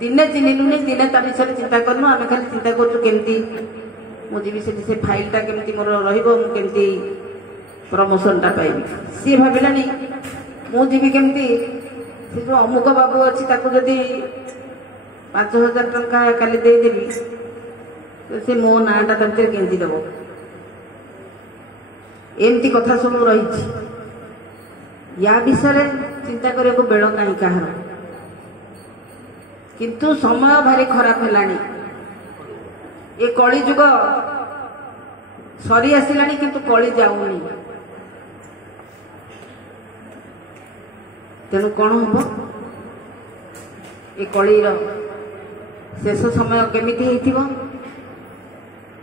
दिने चिन्हलुनि दिने ता विषय चिंता करनु आम खाली चिंता करमती मुझे से फाइलटा केमती मोर रमती प्रमोशनटा पाइबी सी भाविलानी मुझे केमती से जो अमुक बाबू अच्छी जदि 5,000 टंका काली देदेवी तो से मो नाटा तंत्र केमती देव एमती कथा सब रही या विषय चिंता करने को बेल कहीं कहार किंतु समय भारी खराब है ये कली जुग सरी आसिलानी किंतु कली जाऊनी तेणु कौन हम ये कलीर शेष समय केमिति हेतिबो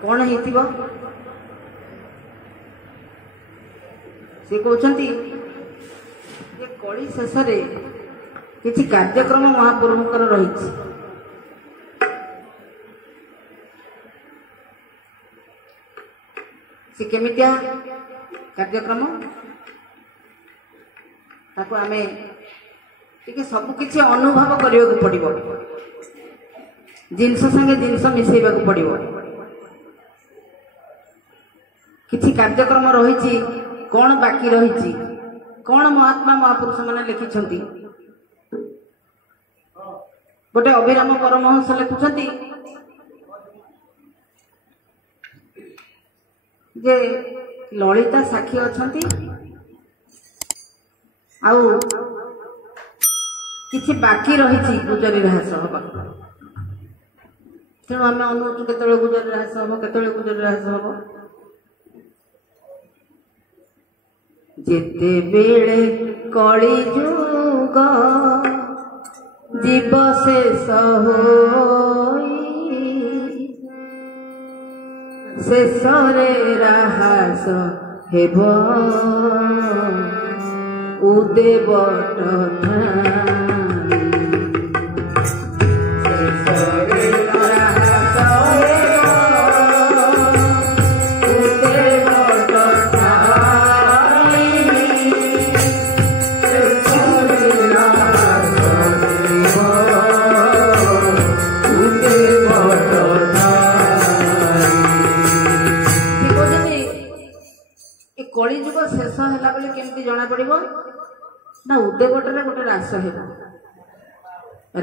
कौन हेतिबो से कहते ये कली शेष किसी कार्यक्रम महाप्रभुंकर रही से केमितिया कार्यक्रम ताको आमे टिके सब किछि अनुभव करियो पड़िबो जिनस संगे जिनस मिसेबा को पड़िबो किछि कार्यक्रम रही कौन बाकी रही कौन महात्मा महापुरुष माने लिखिछंती गोटे अभिराम परमहंस लिखुछंती जे ललिता साक्षी अछंती आउ किछि बाकी रही गुजरी रहस हबा तेणु आम अनुचु केतले गुजरी रहस हम केतले गुजरी रहस हम जेते बेले कली जुग जीव शेष होई शेषरे राहास हेब उदेवट कली जुग शेष है बेले केमती जना पड़ो ना उदेवटे गोटे रास है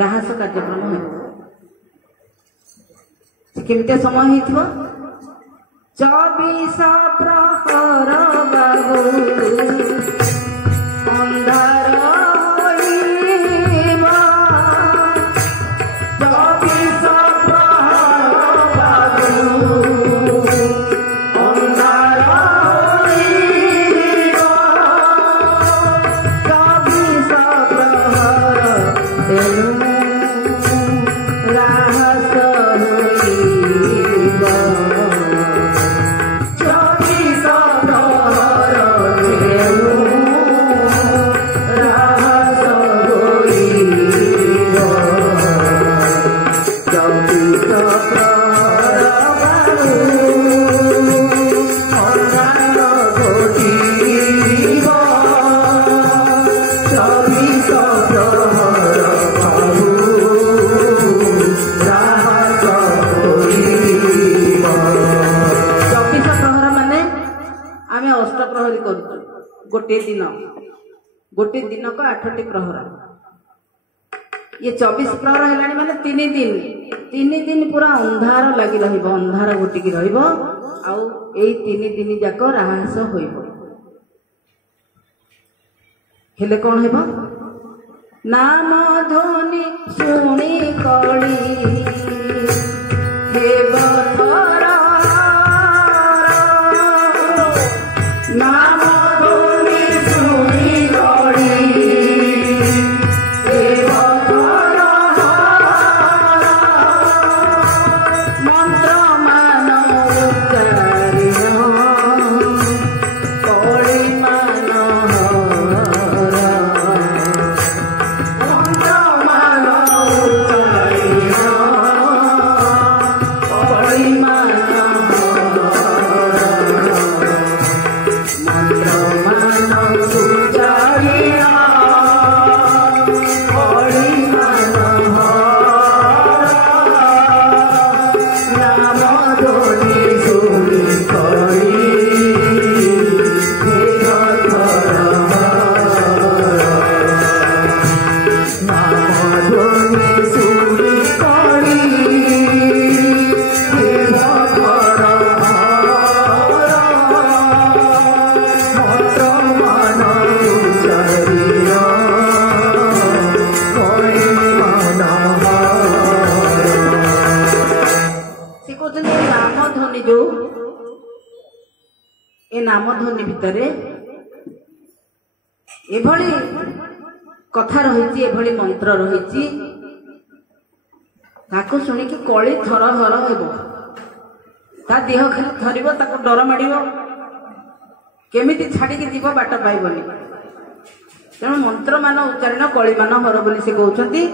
राहस कार्यक्रम है केमती समय हो 24 प्रहर बाबू अंधार गोटे दिन को 8टी प्रहर ये 24 प्रहर है माने 3 दिन पूरा अंधार लगी अंधार घोटिकी रही 3 दिन जाक राहस हेले कौन हेब नाम ध्वनि शुणी कली हेब नाम ध्वनि भितर एभली कथा रही एभली मंत्र रही ताको शुणिकी कली थर हर हेब ता देह खाली थरिब ताको डर माड़ केमिति छाड़ी जीव बाट पाइबनी तेणु मंत्र मान उच्चारण कली मान हर बोली से कहउछंती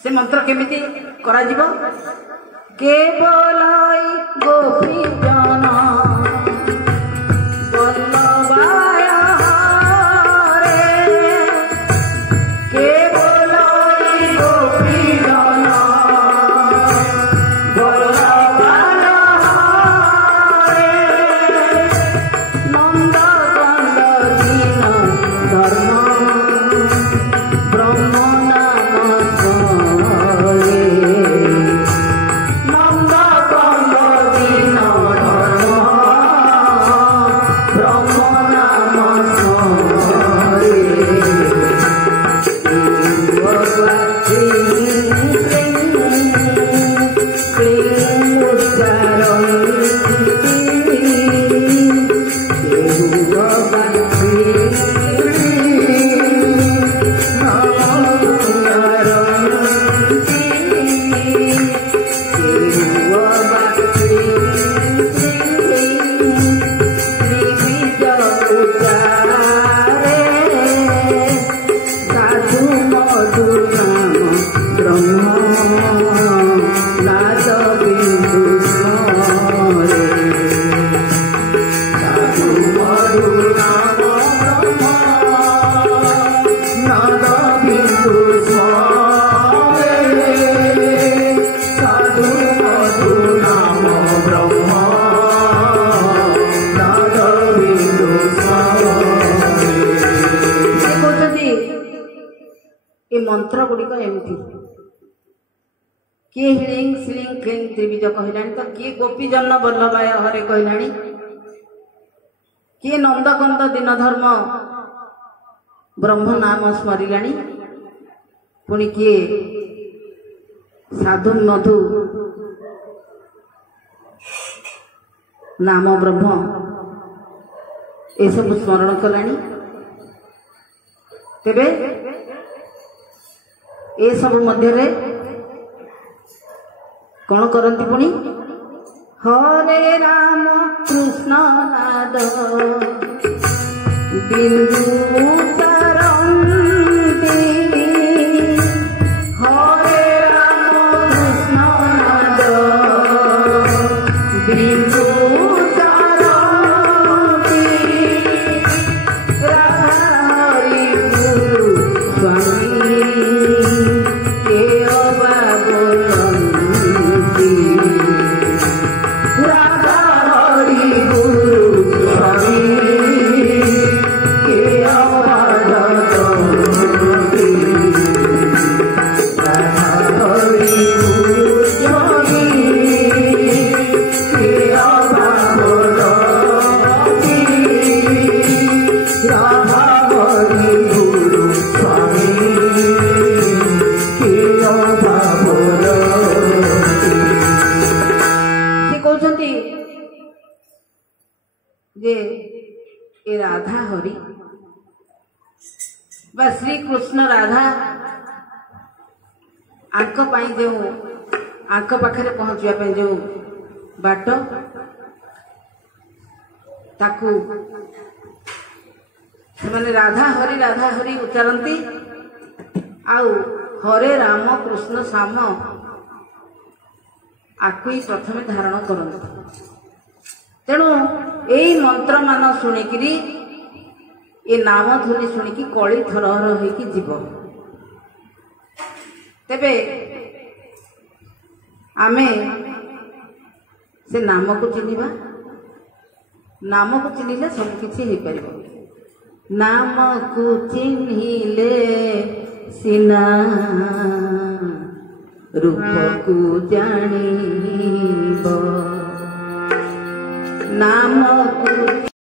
से मंत्र केमिति करा जीव केवल गोपी जन मंत्र गुड़िक एमती किए हिलिंग सिलिंग क्लिंग त्रिविज कहला तो किए गोपी जन बल्लभाय हरे कहला किए नंदकंद दिन धर्म ब्रह्म नाम स्मरिला पुणी किए साधु मधु नाम ब्रह्म ये सब स्मरण कला तेबे ए सब मध्य कौन करती पुणी हरे राम कृष्ण नाद बिंदु चरंती हरे राम कृष्ण नाद बिंदु चरंती हरि गुरु स्वामी राधा हरि बा श्री कृष्ण राधा आंक पाई जो आंक पाखरे पहुंचवा जो बाट ताकू से राधा हरि उच्चारती आउ हरे राम कृष्ण श्याम आकु ही प्रथमे धारण करते तेणु यही मंत्र मान शुणिकी ये नाम ध्वनि शुणिकी कली थरहर होइकी जीव तेबे आमे से नाम को चिन्हिबा नाम को चिन्हिले सब किछि हे परिबो नाम को चिन्हिले सिना रूप को जानिबो नाम को